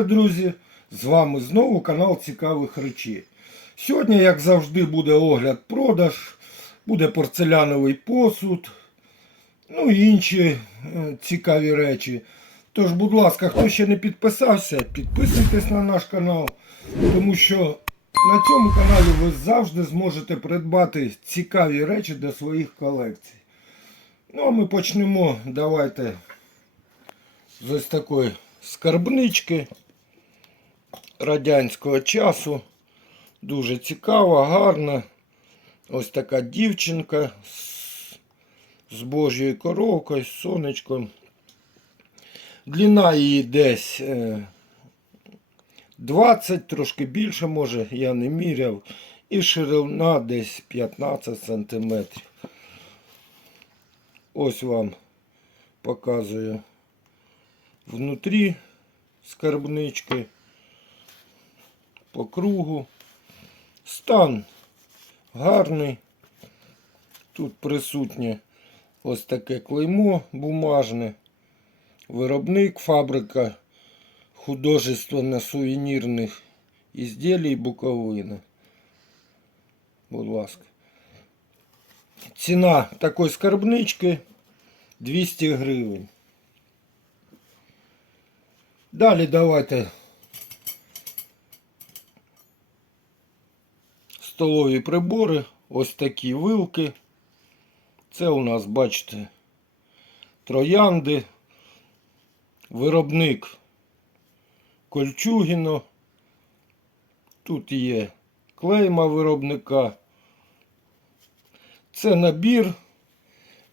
Вітаю, друзі! З вами знову канал Цікавих речей. Сьогодні, як завжди, буде огляд-продаж, буде порцеляновий посуд, ну і інші е, цікаві речі. Тож, будь ласка, хто ще не підписався, підписуйтесь на наш канал, тому що на цьому каналі ви завжди зможете придбати цікаві речі для своїх колекцій. Ну, а ми почнемо. Давайте з ось такої скарбнички радянського часу. Дуже цікава, гарна. Ось така дівчинка з, Божою коровкою, з сонечком. Длина її десь е, 20, трошки більше, може, я не міряв. І ширина десь 15 сантиметрів. Ось вам показую внутрі скарбнички по кругу. Стан гарний. Тут присутнє ось таке клеймо бумажне. Виробник, фабрика художественно сувенірних ізділій Буковина. Будь ласка. Ціна такої скарбнички 200 гривень. Далі давайте столові прибори. Ось такі вилки. Це у нас, бачите, троянди. Виробник Кольчугіно. Тут є клейма виробника. Це набір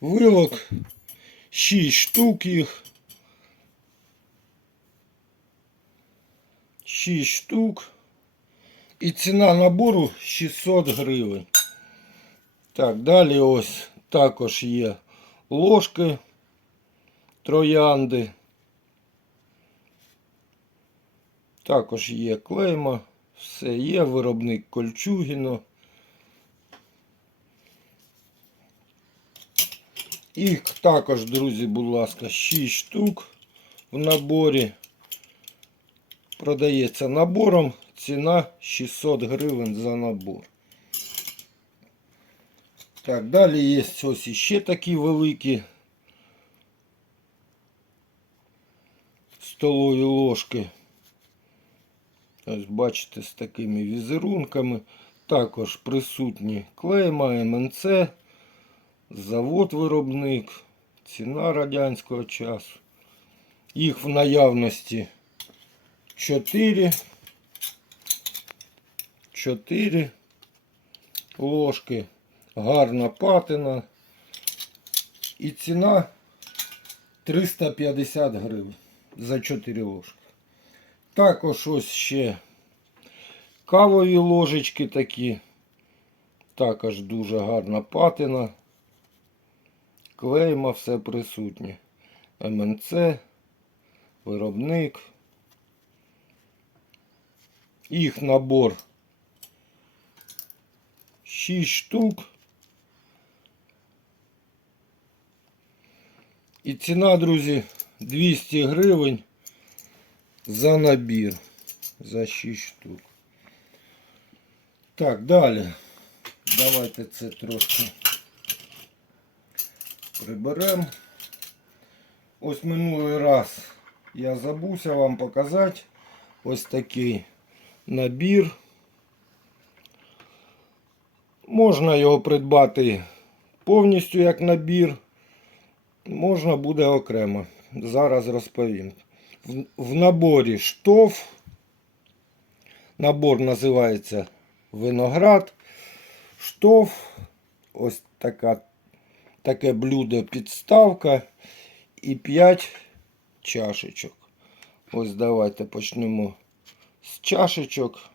вилок, 6 штук їх. 6 штук. І ціна набору 600 гривень. Так, далі ось також є ложки троянди. Також є клейма. Все є, виробник Кольчугіно. Їх також, друзі, будь ласка, 6 штук в наборі. Продається набором. Ціна 600 гривень за набор. Так, далі є ось іще такі великі столові ложки. Ось бачите, з такими візерунками. Також присутні клейма МНЦ, завод виробник, ціна радянського часу. Їх в наявності 4. 4 ложки. Гарна патина. І ціна 350 гривень за 4 ложки. Також ось ще кавові ложечки такі. Також дуже гарна патина. Клейма, все присутнє. МНЦ, виробник. Їх набор 6 штук. І ціна, друзі, 200 гривень за набір. За 6 штук. Так, далі. Давайте це трошки приберемо. Ось минулий раз я забувся вам показати ось такий набір. Можна його придбати повністю як набір. Можна буде окремо. Зараз розповім. В, наборі штоф. Набор називається виноград. Штоф. Ось така, таке блюдо підставка. І 5 чашечок. Ось давайте почнемо з чашечок.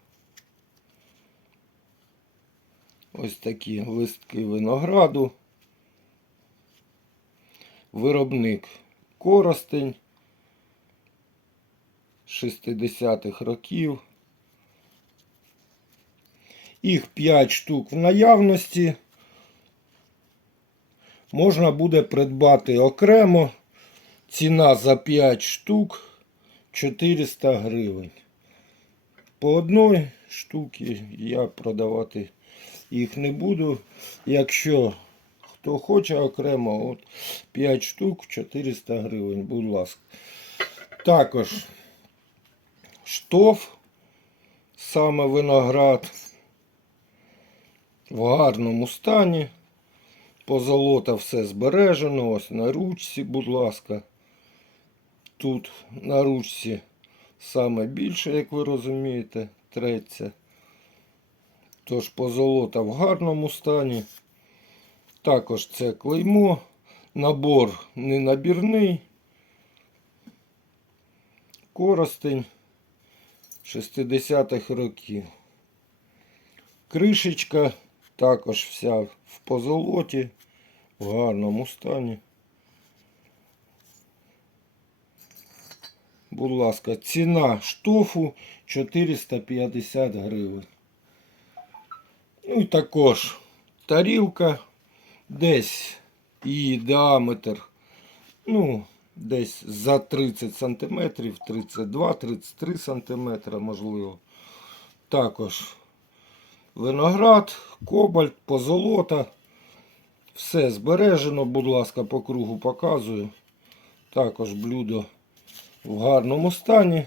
Ось такі листки винограду. Виробник Коростень 60-х років. Їх 5 штук в наявності. Можна буде придбати окремо. Ціна за 5 штук 400 гривень. По одній штуці я продавати їх не буду. Якщо хто хоче окремо, от 5 штук 400 гривень, будь ласка. Також штоф, саме виноград в гарному стані. Позолота все збережено. Ось на ручці, будь ласка. Тут на ручці саме більше, як ви розумієте, треться. Тож позолота в гарному стані. Також це клеймо. Набор не набірний. Коростень 60-х років. Кришечка також вся в позолоті, в гарному стані. Будь ласка, ціна штофу 450 гривень. Ну і також тарілка, десь її діаметр, ну, десь за 30 см, 32-33 см, можливо. Також виноград, кобальт, позолота. Все збережено, будь ласка, по кругу показую. Також блюдо в гарному стані.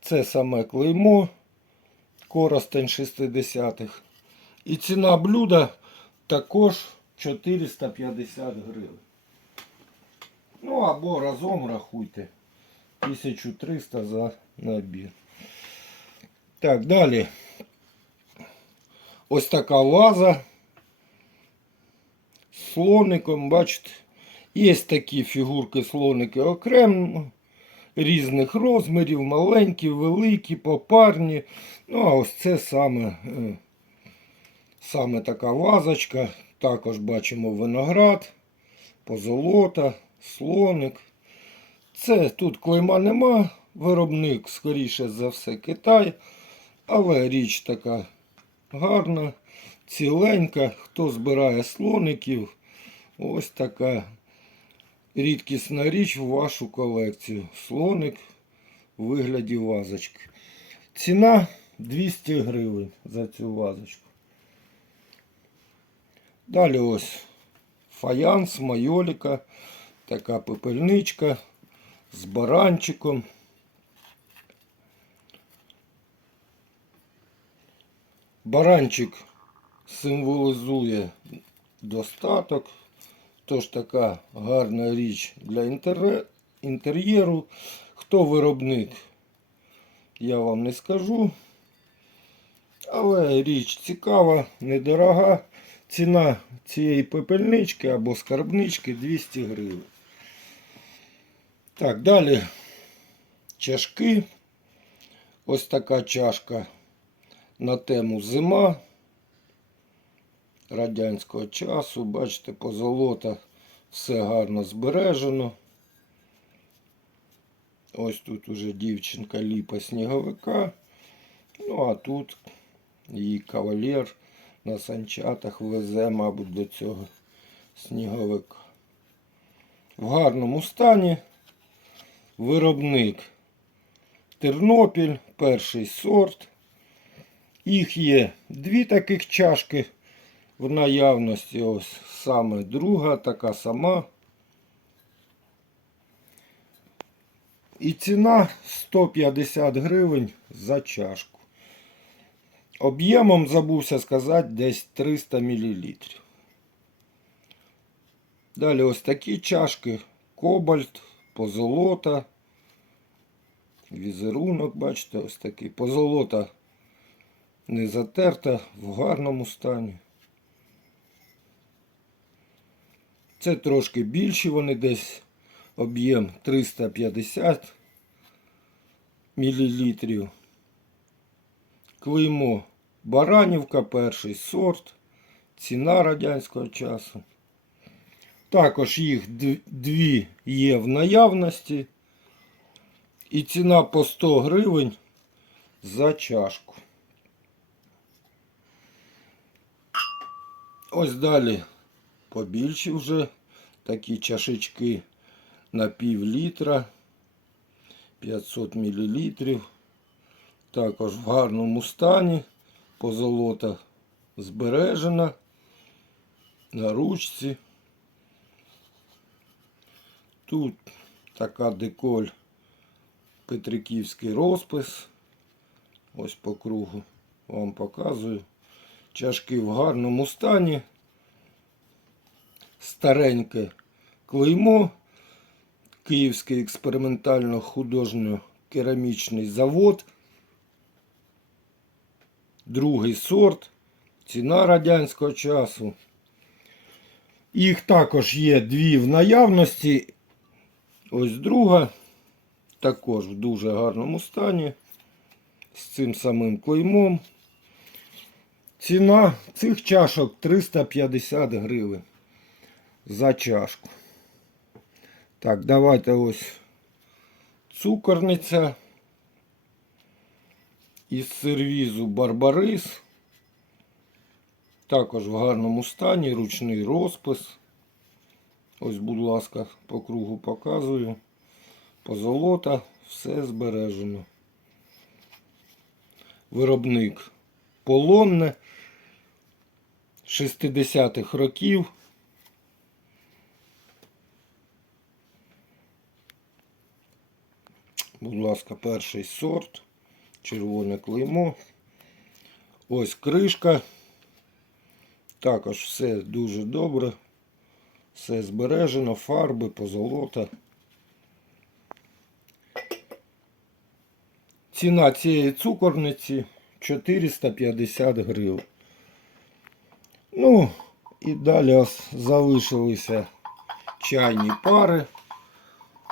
Це саме клеймо Коростень 60-х. І ціна блюда також 450 гривень. Ну або разом рахуйте. 1300 за набір. Так, далі. Ось така ваза з слоником, бачите. Є такі фігурки слоники окремо, різних розмірів, маленькі, великі, попарні. Ну, а ось це саме, е, саме така вазочка. Також бачимо виноград, позолота, слоник. Це тут клейма нема, виробник, скоріше за все, Китай. Але річ така гарна, ціленька. Хто збирає слоників, ось така рідкісна річ в вашу колекцію. Слоник у вигляді вазочки. Ціна 200 гривень за цю вазочку. Далі ось фаянс, майоліка, така пепельничка з баранчиком. Баранчик символізує достаток. Тож така гарна річ для інтер'єру. Хто виробник, я вам не скажу. Але річ цікава, недорога. Ціна цієї пепельнички або скарбнички 200 гривень. Так, далі чашки. Ось така чашка на тему зима радянського часу. Бачите, позолота все гарно збережено. Ось тут уже дівчинка ліпа сніговика. Ну а тут її кавалер на санчатах везе, мабуть, до цього сніговика. В гарному стані виробник Тернопіль, перший сорт. Їх є дві таких чашки в наявності. Ось саме друга, така сама. І ціна 150 гривень за чашку. Об'ємом забувся сказати десь 300 мл. Далі ось такі чашки. Кобальт, позолота. Візерунок, бачите, ось такий. Позолота не затерта, в гарному стані. Це трошки більші, вони десь об'єм 350 мл. Клеймо Баранівка, перший сорт, ціна радянського часу. Також їх дві є в наявності. І ціна по 100 гривень за чашку. Ось далі побільші вже такі чашечки на пів літра. 500 мл. Також в гарному стані. Позолота збережена на ручці. Тут така деколь Петриківський розпис. Ось по кругу вам показую. Чашки в гарному стані. Стареньке клеймо. Київський експериментально-художньо-керамічний завод. Другий сорт. Ціна радянського часу. Їх також є дві в наявності. Ось друга. Також в дуже гарному стані. З цим самим клеймом. Ціна цих чашок 350 гривень за чашку. Так, давайте ось цукорниця із сервізу Барбарис. Також в гарному стані, ручний розпис. Ось, будь ласка, по кругу показую. Позолота, все збережено. Виробник полонне 60-х років. Будь ласка, перший сорт, червоне клеймо. Ось кришка. Також все дуже добре. Все збережено, фарби, позолота. Ціна цієї цукорниці 450 гривень. Ну, і далі залишилися чайні пари.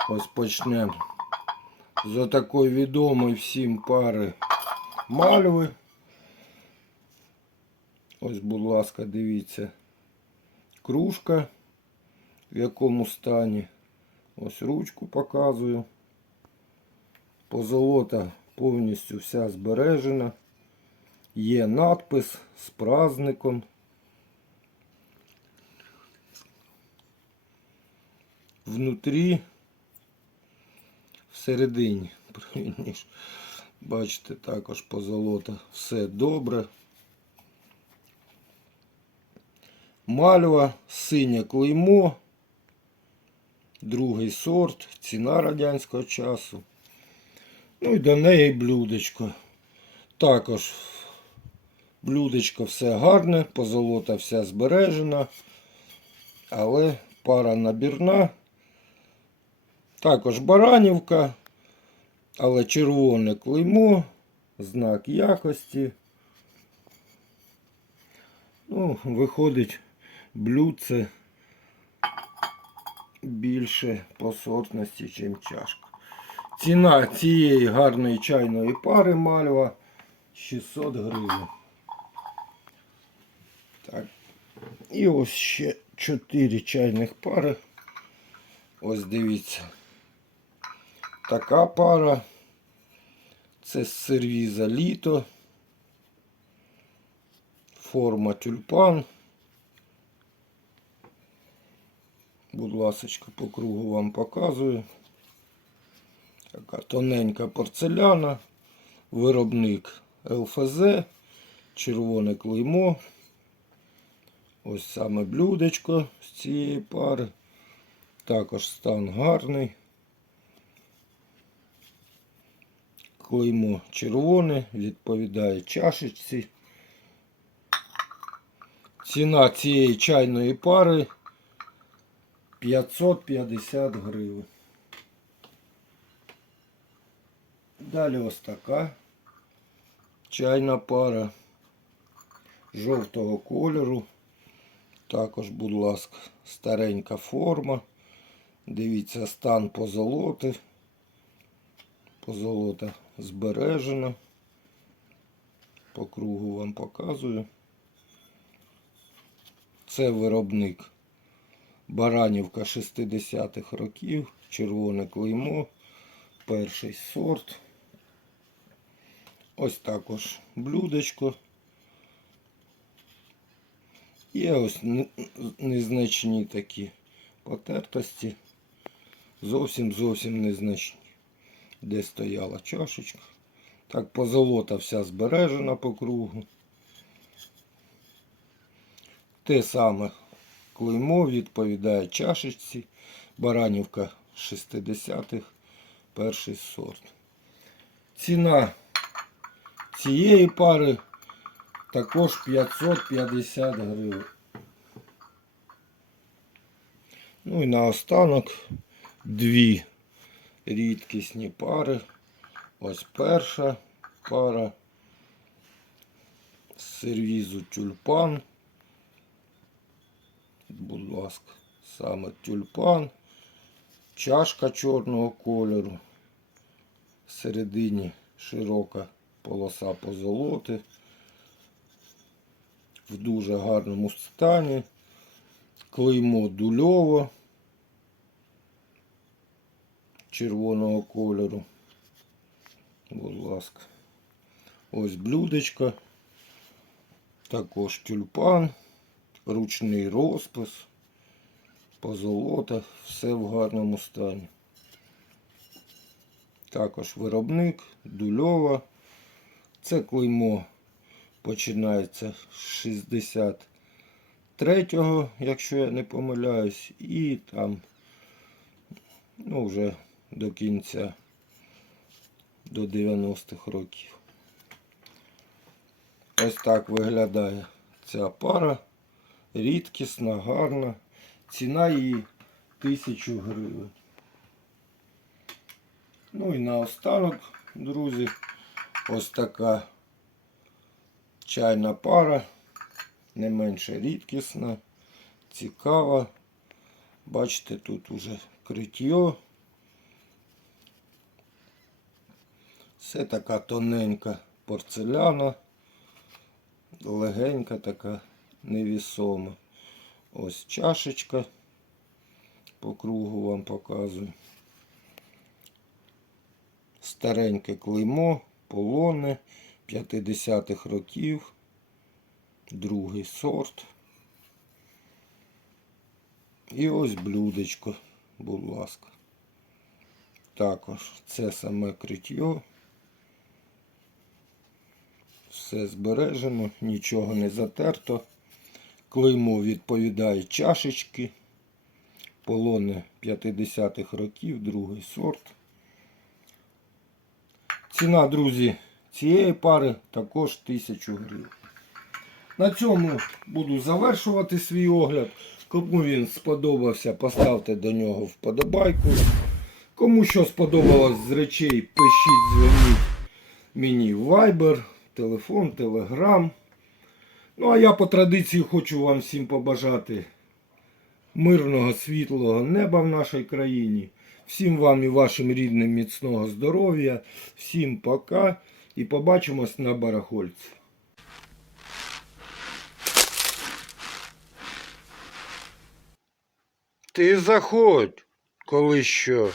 Ось почнемо з отакої відомої всім пари мальви. Ось, будь ласка, дивіться. Кружка, в якому стані. Ось ручку показую. Позолота повністю вся збережена. Є надпис з праздником. Внутрі, всередині, бачите, також позолота. Все добре. Мальва, синє клеймо, другий сорт, ціна радянського часу. Ну і до неї блюдечко. Також блюдечко все гарне, позолота вся збережена, але пара набірна. Також баранівка, але червоне клеймо, знак якості. Ну, виходить блюдце більше по сортності, ніж чашка. Ціна цієї гарної чайної пари мальва 600 гривень. Так. І ось ще 4 чайних пари. Ось дивіться. Така пара. Це з сервіза літо. Форма тюльпан. Будь ласочка, по кругу вам показую. Така тоненька порцеляна, виробник ЛФЗ, червоне клеймо. Ось саме блюдечко з цієї пари. Також стан гарний. Клеймо червоне, відповідає чашечці. Ціна цієї чайної пари 550 гривень. Далі ось така чайна пара жовтого кольору. Також, будь ласка, старенька форма. Дивіться, стан позолоти. Позолота збережена. По кругу вам показую. Це виробник Баранівка 60-х років, червоне клеймо, перший сорт. Ось також блюдечко. Є ось незначні такі потертості. Зовсім зовсім незначні. Де стояла чашечка. Так позолота вся збережена по кругу. Те саме клеймо відповідає чашечці. Баранівка 60-х, перший сорт. Ціна цієї пари також 550 гривень. Ну і наостанок дві рідкісні пари. Ось перша пара з сервізу тюльпан. Будь ласка, саме тюльпан, чашка чорного кольору. Всередині широка полоса позолоти. В дуже гарному стані. Клеймо дульово червоного кольору. Будь ласка. Ось блюдечко. Також тюльпан, ручний розпис, позолота, все в гарному стані. Також виробник, дульова. Це клеймо починається з 63-го, якщо я не помиляюсь, і там, ну, вже до кінця, до 90-х років. Ось так виглядає ця пара. Рідкісна, гарна. Ціна її 1000 гривень. Ну і наостанок, друзі, ось така чайна пара, не менше рідкісна, цікава. Бачите, тут уже криття. Все така тоненька порцеляна, легенька така, невісома. Ось чашечка по кругу вам показую. Стареньке клеймо, полоне 50-х років, другий сорт. І ось блюдечко, будь ласка. Також це саме криття. Все збережено, нічого не затерто. Клеймо відповідає чашечки. Полони 50-х років, другий сорт. Ціна, друзі, цієї пари також 1000 гривень. На цьому буду завершувати свій огляд. Кому він сподобався, поставте до нього вподобайку. Кому що сподобалось з речей, пишіть, дзвоніть мені в Viber, телефон, Telegram. Ну а я по традиції хочу вам всім побажати мирного, світлого неба в нашій країні. Всім вам і вашим рідним міцного здоров'я. Всім пока і побачимось на барахольці. Ти заходь, коли що.